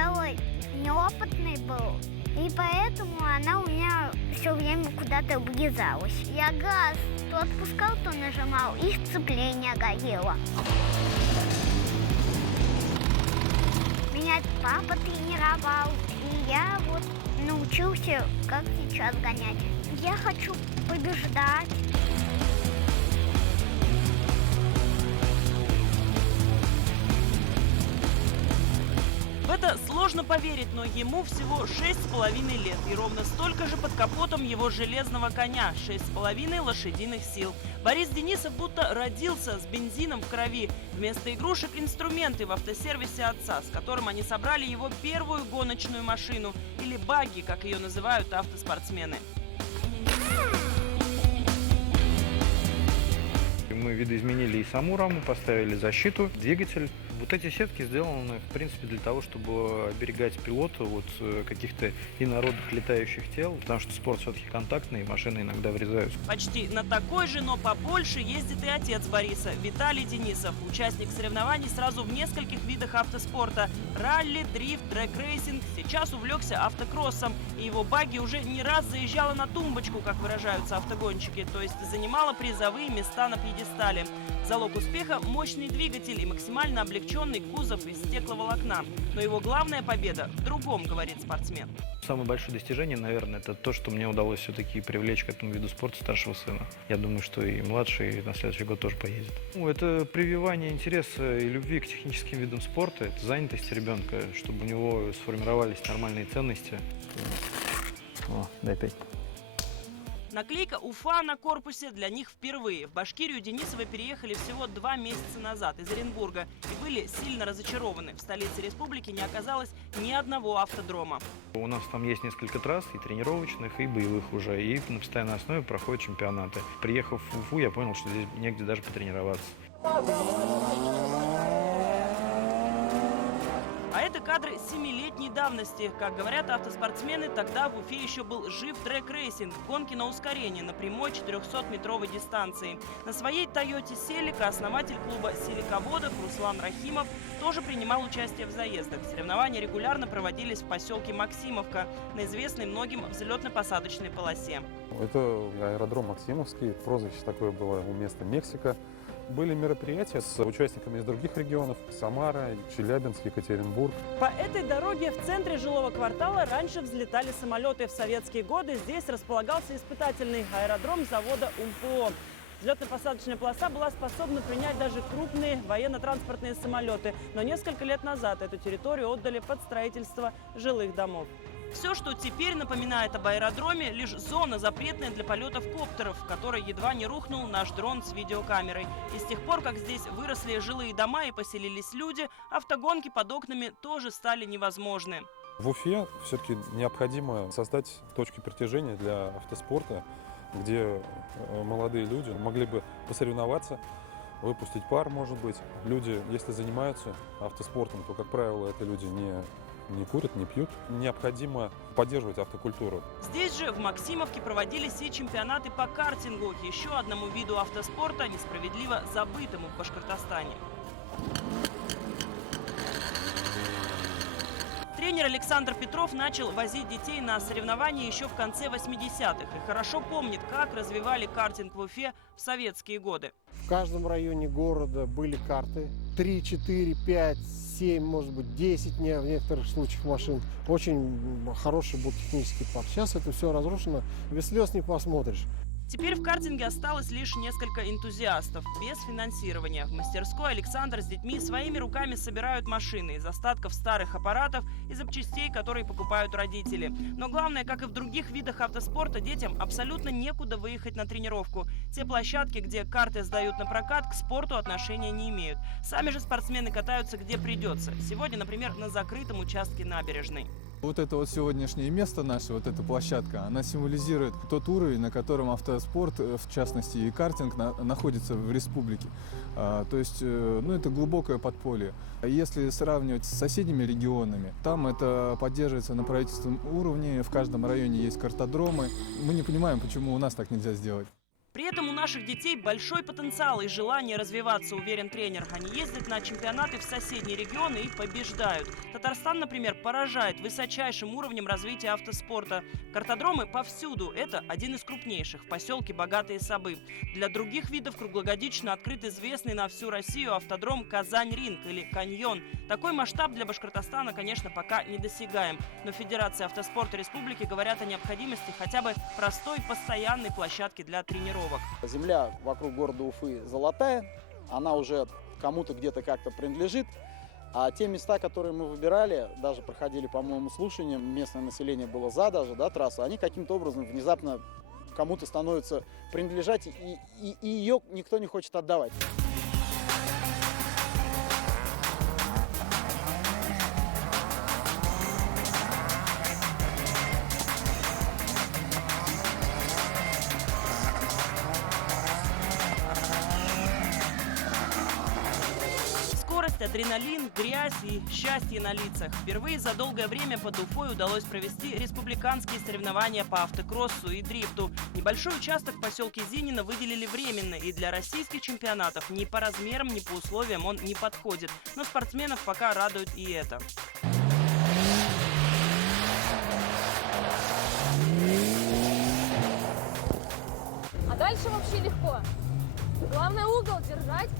сначала неопытный был, и поэтому она у меня все время куда-то врезалась. Я газ то отпускал, то нажимал, и сцепление горело. Меня папа тренировал, и я вот научился, как сейчас гонять. Я хочу побеждать. В это сложно поверить, но ему всего 6,5 лет. И ровно столько же под капотом его железного коня – 6,5 лошадиных сил. Борис Денисов будто родился с бензином в крови. Вместо игрушек – инструменты в автосервисе отца, с которым они собрали его первую гоночную машину. Или багги, как ее называют автоспортсмены. Мы видоизменили и саму раму, поставили защиту, двигатель. Вот эти сетки сделаны, в принципе, для того, чтобы оберегать пилота от каких-то инородных летающих тел, потому что спорт все-таки контактный, и машины иногда врезаются. Почти на такой же, но побольше ездит и отец Бориса, Виталий Денисов, участник соревнований сразу в нескольких видах автоспорта. Ралли, дрифт, дрэг-рейсинг. Сейчас увлекся автокроссом, и его багги уже не раз заезжала на тумбочку, как выражаются автогонщики, то есть занимала призовые места на пьедестале. Залог успеха – мощный двигатель и максимально облегченный кузов из стекловолокна. Но его главная победа в другом, говорит спортсмен. Самое большое достижение, наверное, это то, что мне удалось все-таки привлечь к этому виду спорта старшего сына. Я думаю, что и младший на следующий год тоже поедет. Это прививание интереса и любви к техническим видам спорта, это занятость ребенка, чтобы у него сформировались нормальные ценности. О, дай 5. Наклейка «Уфа» на корпусе для них впервые. В Башкирию Денисовы переехали всего 2 месяца назад из Оренбурга и были сильно разочарованы. В столице республики не оказалось ни одного автодрома. У нас там есть несколько трасс, и тренировочных, и боевых уже, и на постоянной основе проходят чемпионаты. Приехав в Уфу, я понял, что здесь негде даже потренироваться. А это кадры 7-летней давности. Как говорят автоспортсмены, тогда в Уфе еще был жив дрэг-рейсинг, гонки на ускорение на прямой 400-метровой дистанции. На своей Тойоте Селика основатель клуба селиководов Руслан Рахимов тоже принимал участие в заездах. Соревнования регулярно проводились в поселке Максимовка на известной многим взлетно-посадочной полосе. Это аэродром Максимовский, прозвище такое было у места Мексика. Были мероприятия с участниками из других регионов – Самара, Челябинск, Екатеринбург. По этой дороге в центре жилого квартала раньше взлетали самолеты. В советские годы здесь располагался испытательный аэродром завода УМПО. Взлетно-посадочная полоса была способна принять даже крупные военно-транспортные самолеты. Но несколько лет назад эту территорию отдали под строительство жилых домов. Все, что теперь напоминает об аэродроме, лишь зона, запретная для полетов коптеров, в которой едва не рухнул наш дрон с видеокамерой. И с тех пор, как здесь выросли жилые дома и поселились люди, автогонки под окнами тоже стали невозможны. В Уфе все-таки необходимо создать точки притяжения для автоспорта, где молодые люди могли бы посоревноваться, выпустить пар, может быть. Люди, если занимаются автоспортом, то, как правило, это люди не курят, не пьют. Необходимо поддерживать автокультуру. Здесь же, в Максимовке, проводились и чемпионаты по картингу, еще одному виду автоспорта, несправедливо забытому в Башкортостане. Тренер Александр Петров начал возить детей на соревнования еще в конце 80-х и хорошо помнит, как развивали картинг в Уфе в советские годы. В каждом районе города были карты. 3, 4, 5, 7, может быть, 10 в некоторых случаях машин. Очень хороший был технический парк. Сейчас это все разрушено. Без слез не посмотришь. Теперь в картинге осталось лишь несколько энтузиастов, без финансирования. В мастерской Александр с детьми своими руками собирают машины из остатков старых аппаратов и запчастей, которые покупают родители. Но главное, как и в других видах автоспорта, детям абсолютно некуда выехать на тренировку. Те площадки, где карты сдают на прокат, к спорту отношения не имеют. Сами же спортсмены катаются где придется. Сегодня, например, на закрытом участке набережной. Вот это вот сегодняшнее место наше, вот эта площадка, она символизирует тот уровень, на котором автоспорт, в частности и картинг, находится в республике. То есть, это глубокое подполье. Если сравнивать с соседними регионами, там это поддерживается на правительственном уровне, в каждом районе есть картодромы. Мы не понимаем, почему у нас так нельзя сделать. При этом у наших детей большой потенциал и желание развиваться, уверен тренер. Они ездят на чемпионаты в соседние регионы и побеждают. Татарстан, например, поражает высочайшим уровнем развития автоспорта. Картодромы повсюду. Это один из крупнейших в поселке Богатые Сабы. Для других видов круглогодично открыт известный на всю Россию автодром Казань-Ринг или Каньон. Такой масштаб для Башкортостана, конечно, пока недосягаем. Но Федерация автоспорта республики говорят о необходимости хотя бы простой постоянной площадки для тренировок. Земля вокруг города Уфы золотая, она уже кому-то где-то как-то принадлежит. А те места, которые мы выбирали, даже проходили, по-моему, слушания, местное население было за даже, да, трассу, они каким-то образом внезапно кому-то становятся принадлежать, и ее никто не хочет отдавать. Адреналин, грязь и счастье на лицах. Впервые за долгое время под Уфой удалось провести республиканские соревнования по автокроссу и дрифту. Небольшой участок в поселке Зинина выделили временно, и для российских чемпионатов ни по размерам, ни по условиям он не подходит. Но спортсменов пока радует и это. А дальше вообще легко. Главное угол держать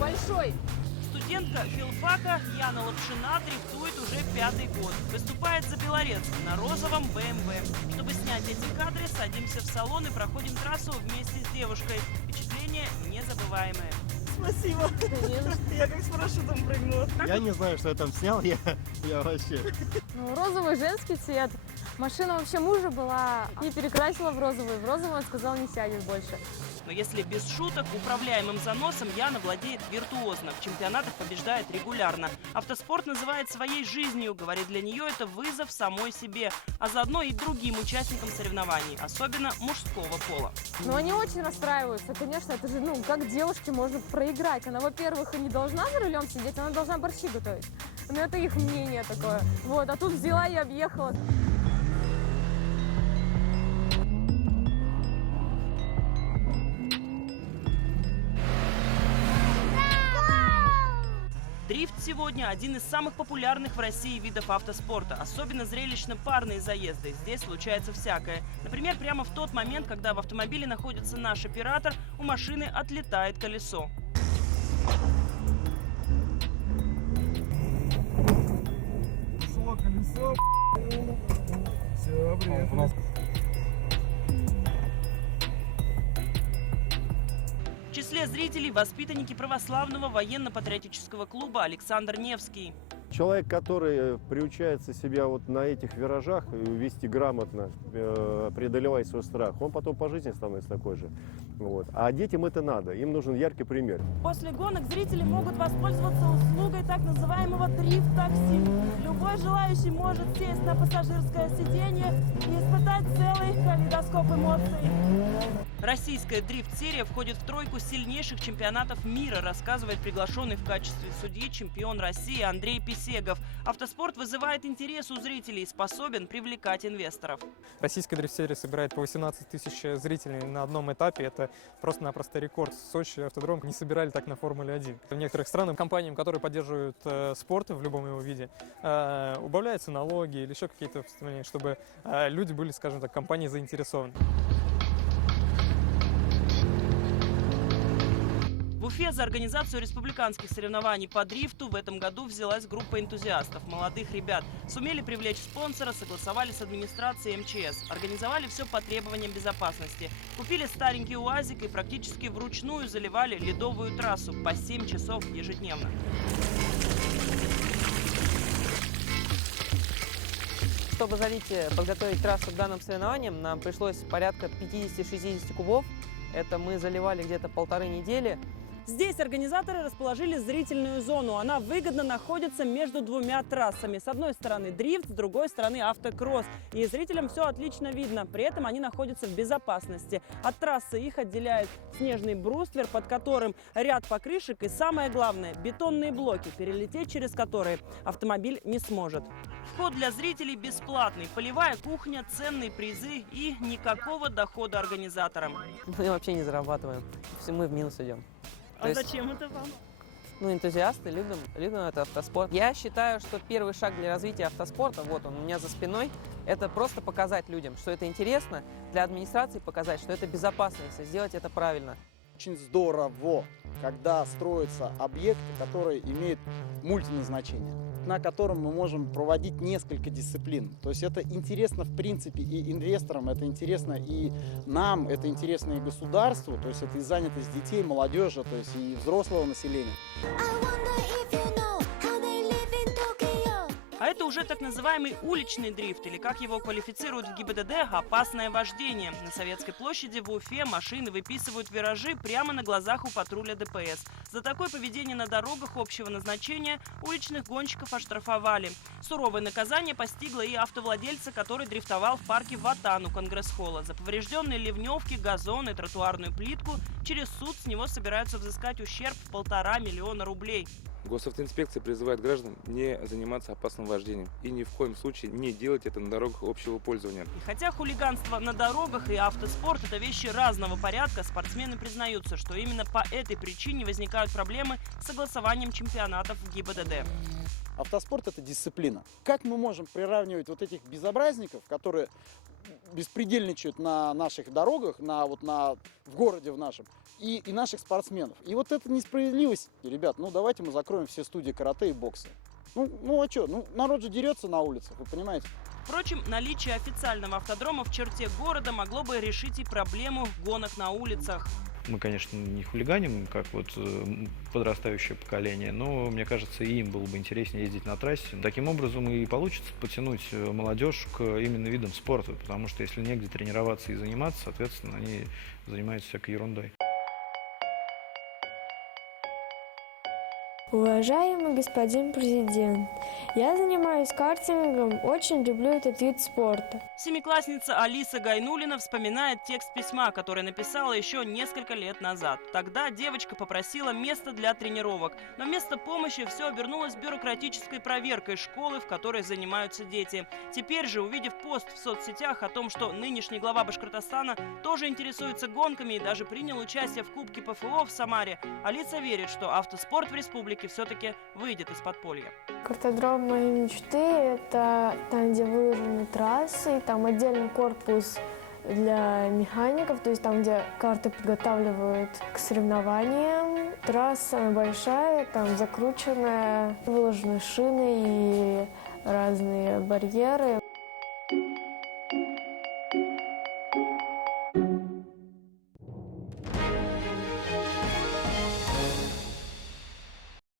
большой. Студентка филфака Яна Лапшина дрифтует уже 5-й год. Выступает за Белорецк на розовом BMW. Чтобы снять эти кадры, садимся в салон и проходим трассу вместе с девушкой. Впечатление незабываемое. Спасибо. Я как с парашютом прыгнула. Я не знаю, что я там снял, я вообще... Розовый женский цвет. Машина вообще мужа была и перекрасила в розовый. В розовый он сказал, не сядет больше. Но если без шуток, управляемым заносом Яна владеет виртуозно. В чемпионатах побеждает регулярно. Автоспорт называет своей жизнью. Говорит, для нее это вызов самой себе, а заодно и другим участникам соревнований, особенно мужского пола. Но они очень расстраиваются. Конечно, это же, как девушке можно проиграть. Она, во-первых, и не должна за рулем сидеть, она должна борщи готовить. Но это их мнение такое. Вот, а тут взяла и объехала. Дрифт сегодня один из самых популярных в России видов автоспорта. Особенно зрелищно парные заезды. Здесь случается всякое. Например, прямо в тот момент, когда в автомобиле находится наш оператор, у машины отлетает колесо. Колесо. Все, привет. В числе зрителей воспитанники православного военно-патриотического клуба Александр Невский. Человек, который приучается себя вот на этих виражах вести грамотно, преодолевая свой страх, он потом по жизни становится такой же. Вот. А детям это надо, им нужен яркий пример. После гонок зрители могут воспользоваться услугой так называемого дрифт-такси. Любой желающий может сесть на пассажирское сиденье и испытать целый калейдоскоп эмоций. Российская дрифт-серия входит в тройку сильнейших чемпионатов мира, рассказывает приглашенный в качестве судьи чемпион России Андрей Писегов. Автоспорт вызывает интерес у зрителей и способен привлекать инвесторов. Российская дрифт-серия собирает по 18 тысяч зрителей на одном этапе. Это просто-напросто рекорд. Сочи автодром не собирали так на Формуле-1. В некоторых странах компаниям, которые поддерживают спорт в любом его виде, убавляются налоги или еще какие-то вступления, чтобы люди были, скажем так, компании заинтересованы. В Уфе за организацию республиканских соревнований по дрифту в этом году взялась группа энтузиастов, молодых ребят. Сумели привлечь спонсора, согласовали с администрацией МЧС, организовали все по требованиям безопасности. Купили старенький УАЗик и практически вручную заливали ледовую трассу по 7 часов ежедневно. Чтобы залить, подготовить трассу к данным соревнованиям, нам пришлось порядка 50-60 кубов. Это мы заливали где-то 1,5 недели. Здесь организаторы расположили зрительную зону. Она выгодно находится между двумя трассами. С одной стороны дрифт, с другой стороны автокросс. И зрителям все отлично видно. При этом они находятся в безопасности. От трассы их отделяет снежный бруствер, под которым ряд покрышек и, самое главное, бетонные блоки, перелететь через которые автомобиль не сможет. Вход для зрителей бесплатный. Полевая кухня, ценные призы и никакого дохода организаторам. Мы вообще не зарабатываем. Все мы в минус идем. А зачем это вам? Ну, энтузиасты, любим этот автоспорт. Я считаю, что первый шаг для развития автоспорта, вот он у меня за спиной, это просто показать людям, что это интересно, для администрации показать, что это безопасно, если сделать это правильно. Очень здорово, когда строятся объекты, которые имеют мультиназначение, на котором мы можем проводить несколько дисциплин. То есть это интересно в принципе и инвесторам, это интересно и нам, это интересно и государству, то есть это и занятость детей, молодежи, то есть и взрослого населения. А это уже так называемый уличный дрифт, или как его квалифицируют в ГИБДД, опасное вождение. На Советской площади в Уфе машины выписывают виражи прямо на глазах у патруля ДПС. За такое поведение на дорогах общего назначения уличных гонщиков оштрафовали. Суровое наказание постигло и автовладельца, который дрифтовал в парке Ватан у Конгресс-холла. За поврежденные ливневки, газон и тротуарную плитку через суд с него собираются взыскать ущерб в 1,5 миллиона рублей. Госавтоинспекция призывает граждан не заниматься опасным вождением и ни в коем случае не делать это на дорогах общего пользования. И хотя хулиганство на дорогах и автоспорт – это вещи разного порядка, спортсмены признаются, что именно по этой причине возникают проблемы с согласованием чемпионатов в ГИБДД. Автоспорт – это дисциплина. Как мы можем приравнивать вот этих безобразников, которые беспредельничают на наших дорогах, в городе в нашем, и наших спортсменов? И вот это несправедливость. И, ребят, давайте мы закроем все студии карате и бокса. А что? Народ же дерется на улицах, вы понимаете? Впрочем, наличие официального автодрома в черте города могло бы решить и проблему гонок на улицах. Мы, конечно, не хулиганим, как подрастающее поколение, но, мне кажется, и им было бы интереснее ездить на трассе. Таким образом и получится потянуть молодежь к именно видам спорта, потому что если негде тренироваться и заниматься, соответственно, они занимаются всякой ерундой. Уважаемый господин президент, я занимаюсь картингом, очень люблю этот вид спорта. Семиклассница Алиса Гайнулина вспоминает текст письма, который написала еще несколько лет назад. Тогда девочка попросила место для тренировок, но вместо помощи все обернулось бюрократической проверкой школы, в которой занимаются дети. Теперь же, увидев пост в соцсетях о том, что нынешний глава Башкортостана тоже интересуется гонками и даже принял участие в Кубке ПФО в Самаре, Алиса верит, что автоспорт в республике все-таки выйдет из подполья. Картодром моей мечты – это там, где выложены трассы, там отдельный корпус для механиков, то есть там, где карты подготавливают к соревнованиям. Трасса большая, там закрученная, выложены шины и разные барьеры.